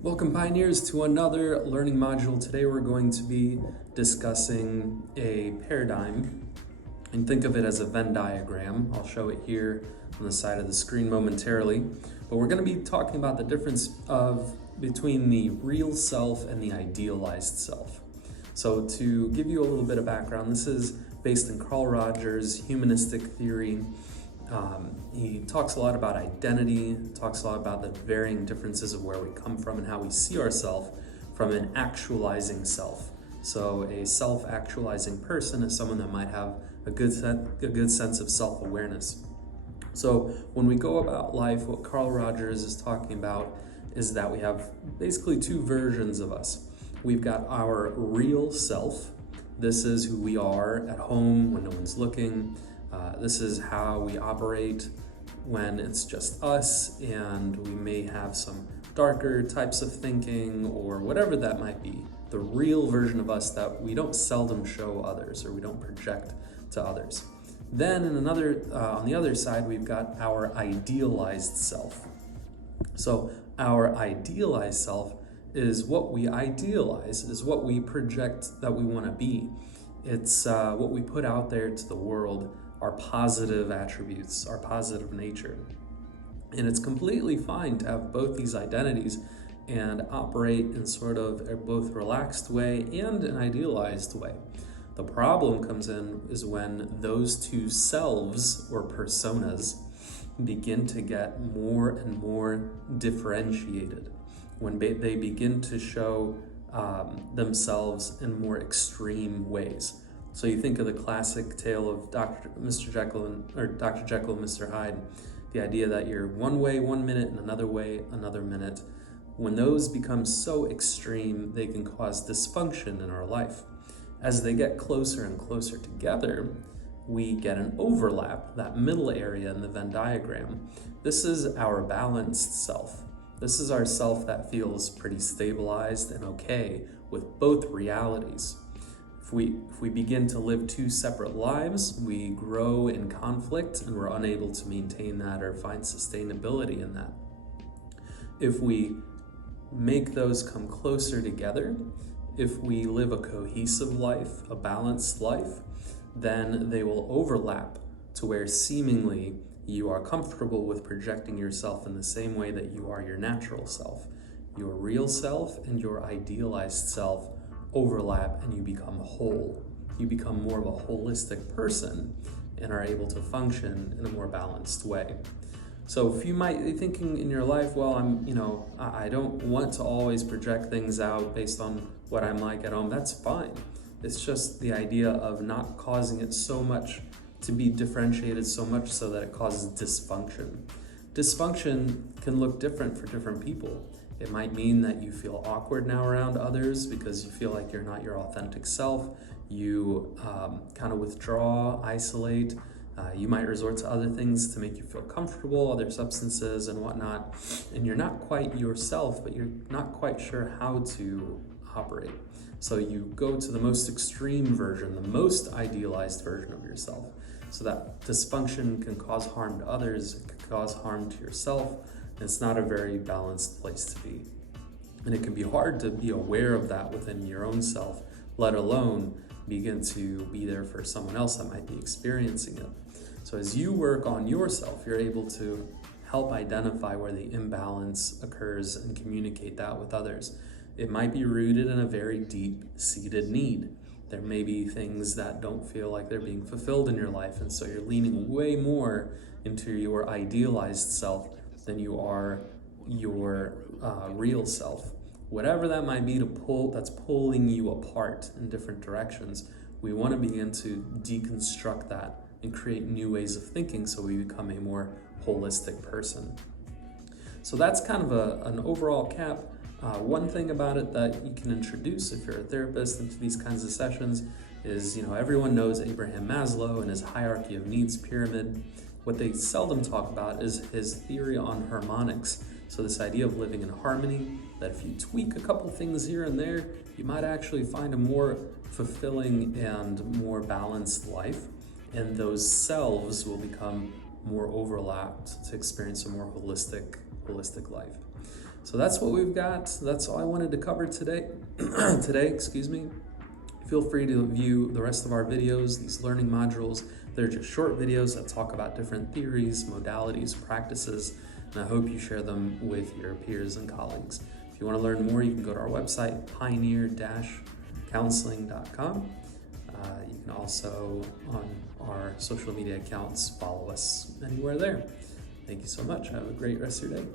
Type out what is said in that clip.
Welcome, Pioneers, to another learning module. Today we're going to be discussing a paradigm, and think of it as a Venn diagram. I'll show it here on the side of the screen momentarily, but we're going to be talking about the difference between the real self and the idealized self. So to give you a little bit of background, this is based in Carl Rogers' humanistic theory. He talks a lot about identity, talks a lot about the varying differences of where we come from and how we see ourselves from an actualizing self. So a self-actualizing person is someone that might have a good sense of self-awareness. So when we go about life, what Carl Rogers is talking about is that we have basically two versions of us. We've got our real self. This is who we are at home when no one's looking. This is how we operate when it's just us, and we may have some darker types of thinking or whatever that might be. The real version of us that we don't seldom show others or we don't project to others. Then on the other side, we've got our idealized self. So our idealized self is what we idealize, is what we project that we want to be. It's what we put out there to the world, our positive attributes, our positive nature. And it's completely fine to have both these identities and operate in sort of a both relaxed way and an idealized way. The problem comes in is when those two selves or personas begin to get more and more differentiated, when they begin to show themselves in more extreme ways. So you think of the classic tale of Dr. Jekyll and Mr. Hyde, the idea that you're one way one minute and another way another minute. When those become so extreme, they can cause dysfunction in our life. As they get closer and closer together, we get an overlap, that middle area in the Venn diagram. This is our balanced self. This is our self that feels pretty stabilized and okay with both realities. If we begin to live two separate lives, we grow in conflict and we're unable to maintain that or find sustainability in that. If we make those come closer together, if we live a cohesive life, a balanced life, then they will overlap to where seemingly you are comfortable with projecting yourself in the same way that you are your natural self. Your real self and your idealized self overlap and you become whole. You become more of a holistic person and are able to function in a more balanced way. So if you might be thinking in your life, well, I don't want to always project things out based on what I'm like at home, that's fine. It's just the idea of not causing it so much to be differentiated so much so that it causes dysfunction. Dysfunction can look different for different people. It might mean that you feel awkward now around others because you feel like you're not your authentic self. You kind of withdraw, isolate. You might resort to other things to make you feel comfortable, other substances and whatnot. And you're not quite yourself, but you're not quite sure how to operate. So you go to the most extreme version, the most idealized version of yourself. So that dysfunction can cause harm to others, it can cause harm to yourself. It's not a very balanced place to be. And it can be hard to be aware of that within your own self, let alone begin to be there for someone else that might be experiencing it. So as you work on yourself, you're able to help identify where the imbalance occurs and communicate that with others. It might be rooted in a very deep-seated need. There may be things that don't feel like they're being fulfilled in your life, and so you're leaning way more into your idealized self than you are your real self. Whatever that might be that's pulling you apart in different directions, we want to begin to deconstruct that and create new ways of thinking so we become a more holistic person. So that's kind of an overall cap. One thing about it that you can introduce if you're a therapist into these kinds of sessions is, everyone knows Abraham Maslow and his hierarchy of needs pyramid. What they seldom talk about is his theory on harmonics. So this idea of living in harmony, that if you tweak a couple things here and there, you might actually find a more fulfilling and more balanced life. And those selves will become more overlapped to experience a more holistic life. So that's what we've got. That's all I wanted to cover today. Excuse me. Feel free to view the rest of our videos, these learning modules. They're just short videos that talk about different theories, modalities, practices, and I hope you share them with your peers and colleagues. If you want to learn more, you can go to our website, pioneer-counseling.com. You can also, on our social media accounts, follow us anywhere there. Thank you so much. Have a great rest of your day.